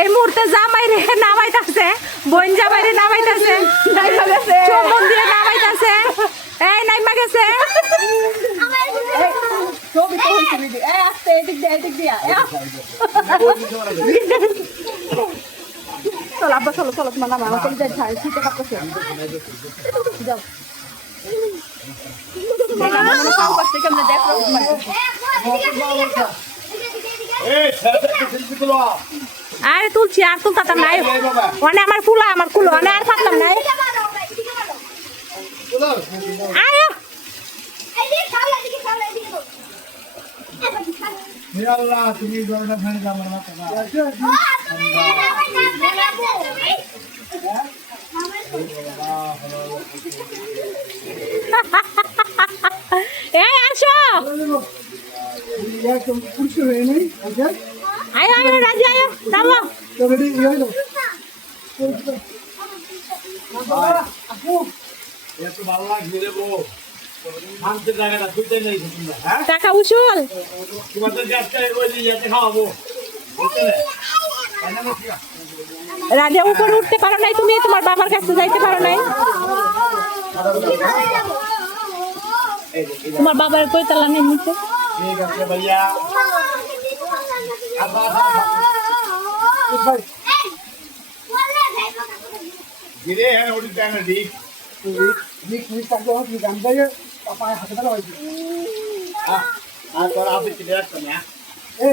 এই মুহূর্তে জামাই রে নামাইতাছে, বোন জামাই রে নামাইতাছে, চুম্বন দিয়ে নামাইতাছে। এই নাইমা গেছে। চলো আব্বা চলো চলো, তোমার নামা আমার চলে যাই, শীতে কাঁপতেছে। যাও কেমন দেখো। আরে তুলছি আর তুলতাম নাই, মানে আমার ফুলা আমার কুলো মানে আর পারতাম নাই। আরে তুমি এই আসো, আয় আয় রাজি আয়, নামো। টাকা উসুল রাজা উপরে উঠতে পারো নাই, তুমি তোমার বাবার কাছে যাইতে পারো নাই। তোমার বাবার কই তালা নেই নিচে। ঠিক আছে ভাইয়া, ধীরে হ্যাঁ ওটি দেন ঠিক ঠিক ঠিক থাকবে। তুমি গান গাইয়ে পাপা হাতে ধরা হয়েছে। আর তোর আপনি কি দেখছ না? এই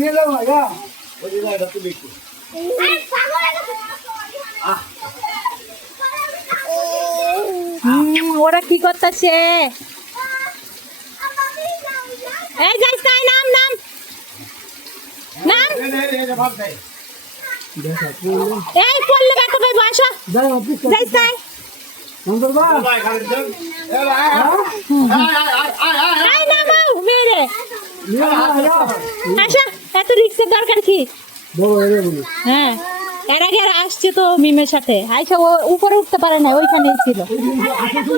নিয়ে যাও না গা, ওই যে এটা তুই দেখি। ওরা কি করতেছে? এই যাইস তাই, নাম নাম নাম। এই পড়লে ব্যথা পাই, বসো যাইস তাই। এই নামাও মেরে, আচ্ছা এত রিক্সের দরকার কি? হ্যাঁ এর আগে আসছে তো মিমের সাথে, আইসা ও উপরে উঠতে পারে না, ওইখানেই ছিল।